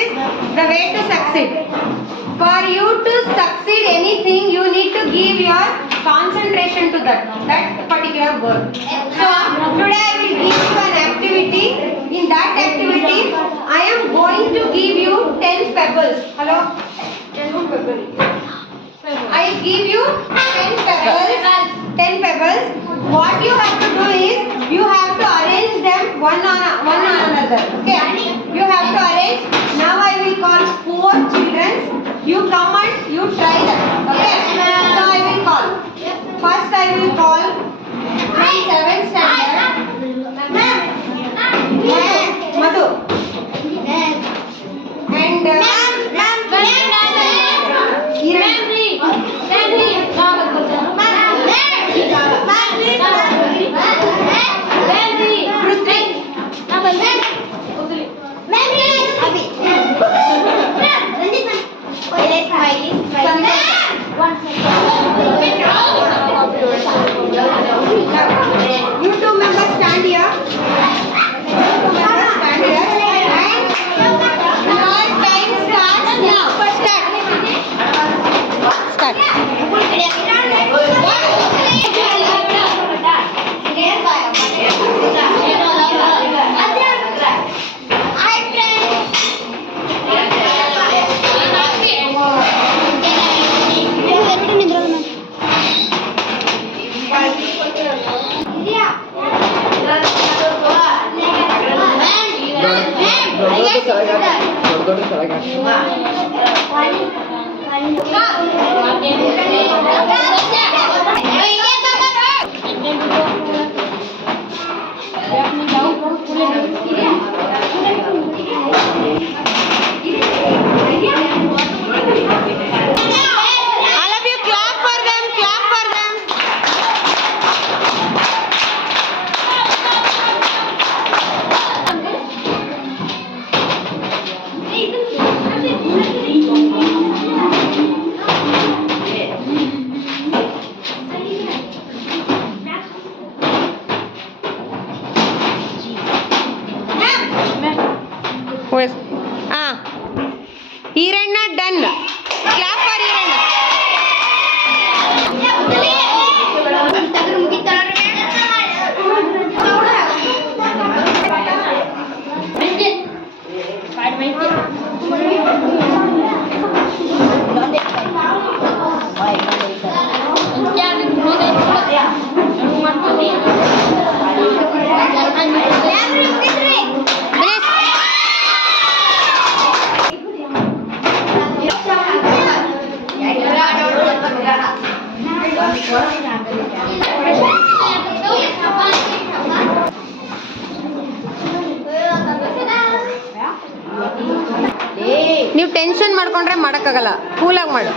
is the way to succeed. For you to succeed anything, you need to give your concentration to that particular work. So today I will give you an activity. In that activity, I am going to give you 10 pebbles. Hello? 10 pebbles. I give you 10 pebbles. 10 pebbles. What you have to do is you have to arrange them one on another. Okay? You have to arrange. Now I will call 4 children. You come and you try that. Okay? So I will call. First I will call 7th standard. Madhu. And you 2 members stand here. Start. Hiranna done. Clap for Hiranna. ನೀವು tension ಮಾಡ್ಕೊಂಡ್ರೆ ಮಾಡಕ್ಕಾಗಲ್ಲ. ಕೂಲಾಗಿ ಮಾಡು.